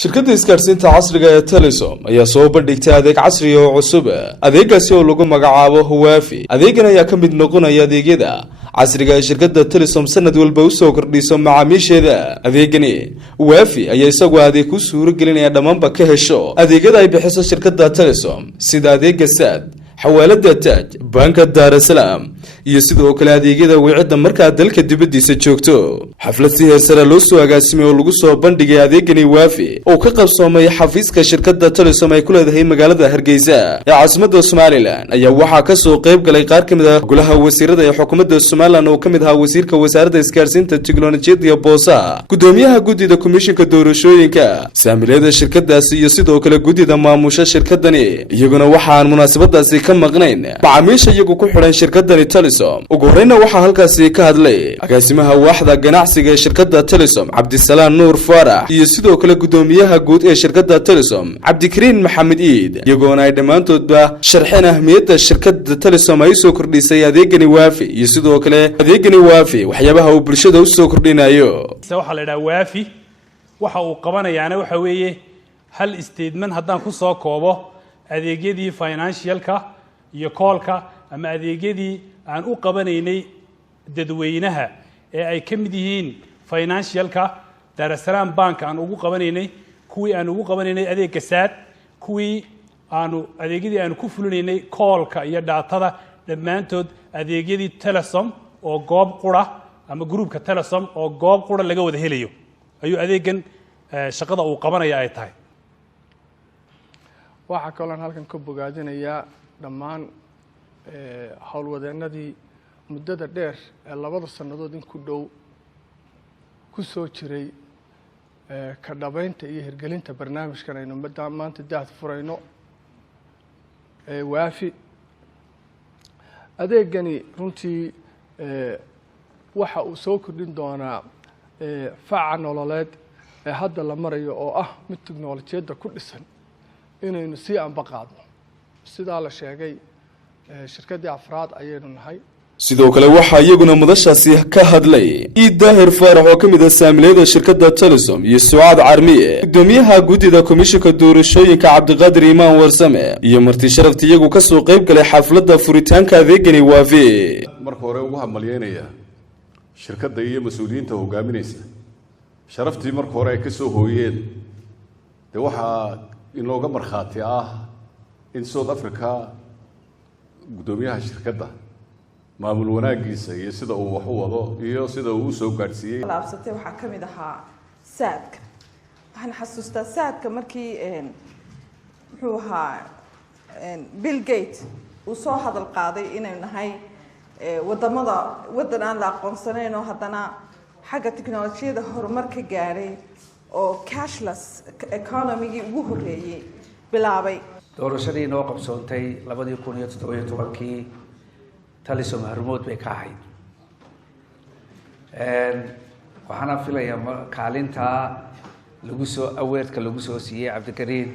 shirkadda isgaarsiinta casriga ee Telesom ayaa soo bandhigtay adeeg casri oo cusub. Adeegaasi oo lagu magacaabo Huawei. Adeegan ayaa ka mid noqonaya adeegyada casriga ee shirkadda Telesom sanad walba u soo kordhiso macaamiisheeda. Adeegani Huawei ayaa isagu adeeg ku suuragelinaya dhammaanba ka hesho adeegyada ay bixiso shirkadda Telesom sida adeegga SAD, xawaalada Taaj, banka Dar es Salaam iyo sidoo kale adeegyada wicida marka dalka dibadiisa joogto. Xaflad si heer sare loo soo agaasimay oo lagu soo bandhigay adeegani Huawei oo ka qabsoomay xafiiska shirkadda Telesom ay ku leedahay magaalada Hargeysa ee caasimadda Somaliland ayaa waxaa ka soo qayb galay qaar ka mid ah golaha wasiirada ee xukuumadda Somaliland oo ka mid ahaa wasiirka wasaaradda isgaarsiinta, tiknoolajiyadda iyo boosaha, gudoomiyaha guddida komishinka doorashooyinka, saamilada shirkadaasi iyo sidoo kale guddida maamusha shirkadani. Iyaguna waxaan munaasabadaasi ka maqnayn macaamiisha iyagu ku xidhan shirkadani Telesom. Ugu horreynna waxaa halkaasi ka hadlay agaasimaha waaxda ganacsiga ee shirkadda Telesom Cabdisalaam Nuur Faarax iyo sidoo kale gudoomiyaha guud ee shirkadda Telesom Cabdikariin Maxamed Iid, iyagoona ay dhammaantoodba sharxeen ahmiyadda shirkadda Telesom ay soo kordhisay adeegani Huawei iyo sidoo kale adeegani Huawei waxyaabaha uu bulshada u soo kordhinayo. waxa la yiraahdaa Huawei waxa uu qabanayaana waxa weeye hal statement haddaan ku soo koobo adeegyadii financialka iyo callka ama adeegyadii aan u qabanaynay dadweynaha ee ay ka mid yihiin financialka Dar es Salaam Bank aan ugu qabanaynay, kuwii aan ugu qabanaynay adeegga SAD, kuwii adeegyadii aan ku fulinaynay callka iyo daatada, dhammaantood adeegyadii Telesom oo goob qura ama groupka Telesom oo goob qura laga wada helayo ayuu adeegan shaqada uu qabanaya ay tahay. waxa kale oo halkan ka bogaadinayaa dhammaan hawlwadeenadii muddada dheer ee 2 sanadood in ku dhow ku soo jiray ka dhabaynta iyo hirgelinta barnaamijkan aynu maanta daad furayno Huawei. adeegani runtii waxa uu soo kordhin doonaa faca nololeed ee hadda la marayo oo ah mid tiknoolajiyadda ku dhisan inaynu sii anbaqaadno. sidaa la sheegay shirkadii afraad ayaynu nahay. sidoo kale waxaa iyaguna madashaasi ka hadlay Daahir Faarax oo ka mid ah saamilada shirkadda Telesom iyo Sucaad Carmiye, gudoomiyaha guddida komishinka doorashooyinka Cabdiqaadir Imaan Warsame iyo marti sharafta iyagu ka soo qayb galay xafladda furitaanka adeegani Huawei. marka hore ugu hambalyeynaya shirkadda iyo mas'uuliyiinta hogaaminaysa sharaftii marka hore ay ka soo hooyeen waxa inooga markhaati ah in South Africa gudoomiyaha shirkadda maamul wanaagiisa iyo sida uu wax u wado iyo sida uu soo gaarsiiyay. laabsatay waxa kamid ahaa SAD-ka. waxaan xasuustaa SAD-ka markii wuxuu ahaa Bill Gates uu soo hadal qaaday inay nahay wadan aan la aqoonsanayn oo haddana xagga tiknoolajiyada horumar ka gaaray oo cashless economy-gii ugu horreeyay bilaabay. doorashadii noo qabsoontay 2017 Telesom hormood bay ka ahayd. waxaana filayaa kaalinta lagu soo aweerka lagu soo siiyay Cabdikariin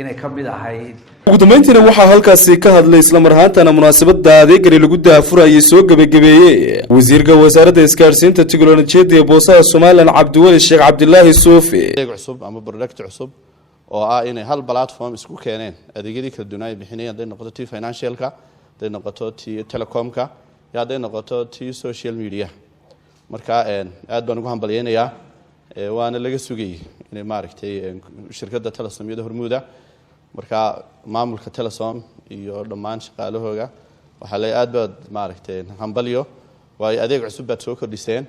inay ka mid ahayd. ugu dambeyntiina waxaa halkaasi ka hadlay isla mar ahaantaana munaasabadda adeegani lagu daafurayay soo gabagabeeyey wasiirka wasaaradda isgaarsiinta, tiknoolajiyadda iyo boosaha Somaliland Cabdiwali Sheekh Cabdilaahi Suufi. adeeg cusub ama product cusub oo ah inay hal platform isku keeneen adeegyadii kala duwan ay bixinayaan, haday noqoto tii financialka, haday noqoto tii telecomka, iyo haday noqoto tii social media. marka aad baan ugu hambalyeynaya waana laga sugay inay maaragtay shirkadda Telesom iyo hormuuda marka maamulka Telesom iyo dhammaan shaqaalahooga waxa la aad baad maaragtay hambalyo way adeeg cusub baad soo kordhiseen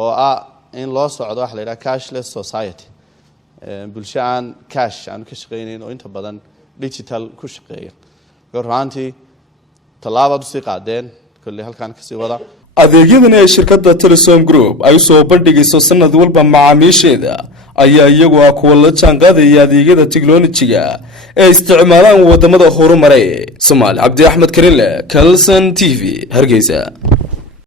oo ah in loo socdo waxa la yiraahdo cashless society. bulsho aan cash aan ka shaqeynayn oo inta badan digital ku shaqeeya. goorhaantii talaabad si qaadeen kulli halkaan ka sii wada. adeegyadani ay shirkadda Telesom Group ay soo bandhigayso sanad walba macaamiisheeda ayaa iyagu ah kuwa la jaanqaadaya adeegyada tiknoolajiga ee isticmaalaan wadamada horumaray. Soomaali Cabdi Axmed Karile, Kalson TV, Hargeysa.